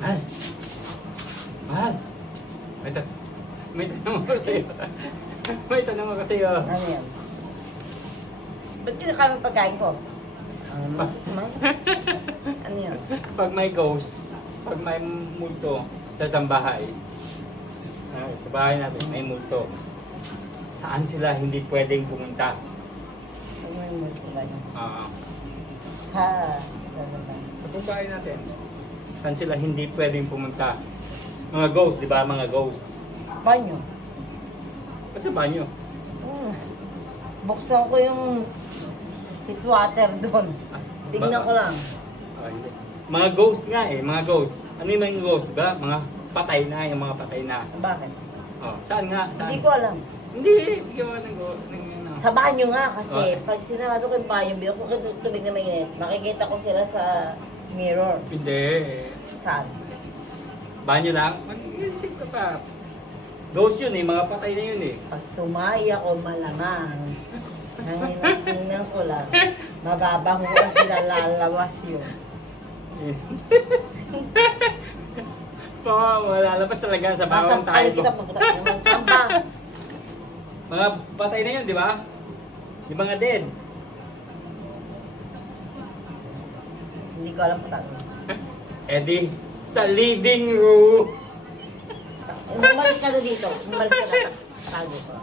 Mahal. Mahal. May tanong ako sa'yo. May tanong ako sa'yo. Ano yan? Ba't kinakain yung pagkain ko? Ano yan? Pag may ghost, pag may multo sa sambahay, sa bahay natin may multo, saan sila hindi pwedeng pumunta? Ano yung mo sila niya? Sa Sa bahay natin, saan sila hindi pwedeng pumunta? Mga ghost, di ba? Mga ghost. banyo. Ba't sa banyo? Buksan ko yung heat water doon. Tingnan ko lang. Hindi. Mga ghost nga eh, mga ghost. Ano yung mga ghost, di ba? Mga patay na, yung mga patay na. Bakit? Oh, saan nga? Saan? Hindi ko alam. Hindi, bigyan mo ng ano. Sa banyo nga kasi, Ah. pag sinarado ko yung banyo, bilang ko yung tubig na mainit, makikita ko sila sa mirror. Hindi. Saan? Banyo lang? Mag-iisip ka pa. Ghost yun eh, mga patay na yun eh. Pag tumaya ako malamang, tingnan ko lang, mababanguan sila lalawas yun. Malalabas talaga sa bawang tayo. Masampal kita pupunta naman samba. Mga patay na yun, di ba? Yung mga dead. Hindi ko alam pa Eh di, sa living room. Bumalik ka na dito. Bumalik ka na. Tago ko.